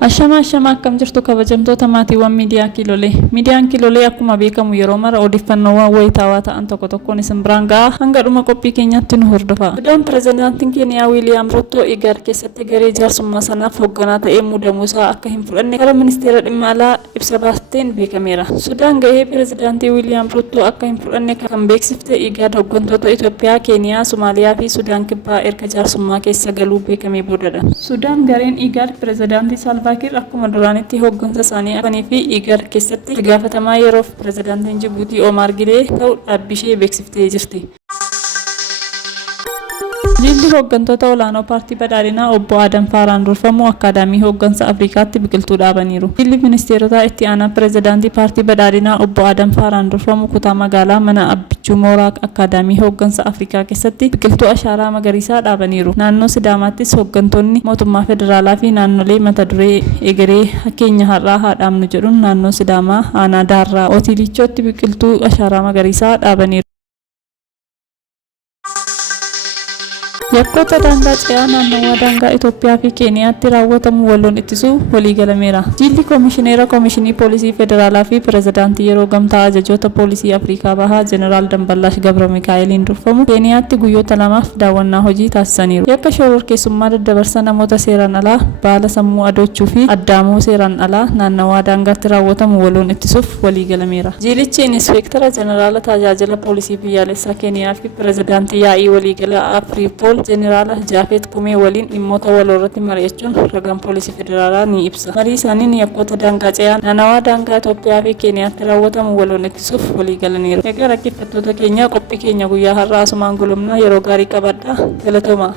Ashama akkam jirtu kabajamtoota maatiiwwan miidiyaa Kiilolee. Miidiyaan Kiilolee akkuma beekamu yeroo mara odeeffannoowwan wayitaawaa ta'an tokko tokkoon isin biraan ga'a. Hanga dhuma qophii keenyaatti nu hordofa. Sudaan pirezidaantiin Keeniyaa Wiiliyaam Ruuttoo IGAD keessatti garee jaarsummaa sanaaf hoogganaa ta'ee muudamuusaa akka hin fudhanne karaa ministeera dhimma alaa ibsa baasteen beekameera. Sudaan gahee pirezidaantii Wiiliyaam Ruuttoo akka hin fudhanne kan beeksifte IGAD hooggantoota Itoophiyaa, Keeniyaa, Somaaliyaa fi Sudaan kibbaa erga jaarsummaa keessa galuu beekamee boodadha. Sudaan gareen IGAD pirezidaantii Salva Kiir akkuma duraanitti hooggansa isaanii afanii fi IGAD keessatti gaafatamaa yeroof pirezidaantiin Jibuutii Omar Gilee ta'uu dhaabbishee beeksiftee jirti. Jilli hooggantoota olaanoo paartii badhaadhinaa obbo Adam Faaraan durfamu Akaadaamii Hooggansa Afrikaatti biqiltuu dhaabaniiru. Jilli ministeerotaa itti aanaa pirezidaantii paartii badhaadhinaa obbo Adam Faaraan durfamu kutaa magaalaa mana Abbichuu Mooraa Akaadaamii Hooggansa Afrikaa keessatti biqiltuu ashaaraa magariisaa dhaabaniiru. Naannoo Sidaamaattis hooggantoonni mootummaa federaalaa fi naannolee mata duree egeree keenya har'aa haa dhaabnu jedhuun naannoo Sidaamaa aanaa Daarraa Otiilichootti biqiltuu ashaaraa magariisaa dhaabaniiru. Yakkoota daangaa ce'aa naannawaa daangaa Itoophiyaa fi Keeniyaatti raawwatamu waloon ittisuu waliigalameera. Jilli Koomishineera Koomishinii Poolisii Federaalaa fi Pirezidaantii yeroo gamtaa ajajoota Poolisii Afrikaa Bahaa Jeneraal Damballaash Gabra Mikaa'eliin durfamu Keeniyaatti guyyoota lamaaf daawwannaa hojii taasisaniiru. Yakka shororkeessummaa daddabarsa namoota seeraan alaa, baala sammuu adoochuu fi addaamoo seeraan alaa naannawaa daangaatti raawwatamu waloon ittisuuf waliigalameera. Jilichi Inspektara Jeneraala Tajaajila Poolisii Biyyaalessaa Keeniyaa fi Pirezidaantii yaa'ii waliigalaa Afripool Jeneraal Jaafet Kumee waliin dhimmoota walirratti mari'achuun ragaan poolisii federaalaa ni ibsa. Marii isaaniin yakkoota daangaa ce'aa naannawaa daangaa Itoophiyaa fi Keeniyaatti raawwatamu waloon ittisuuf walii galaniiru. Egaa dhaggeeffattoota keenya qophii keenya guyyaa har'aa asumaan goolabna. Yeroo gaarii qabadhaa. Galatoomaa.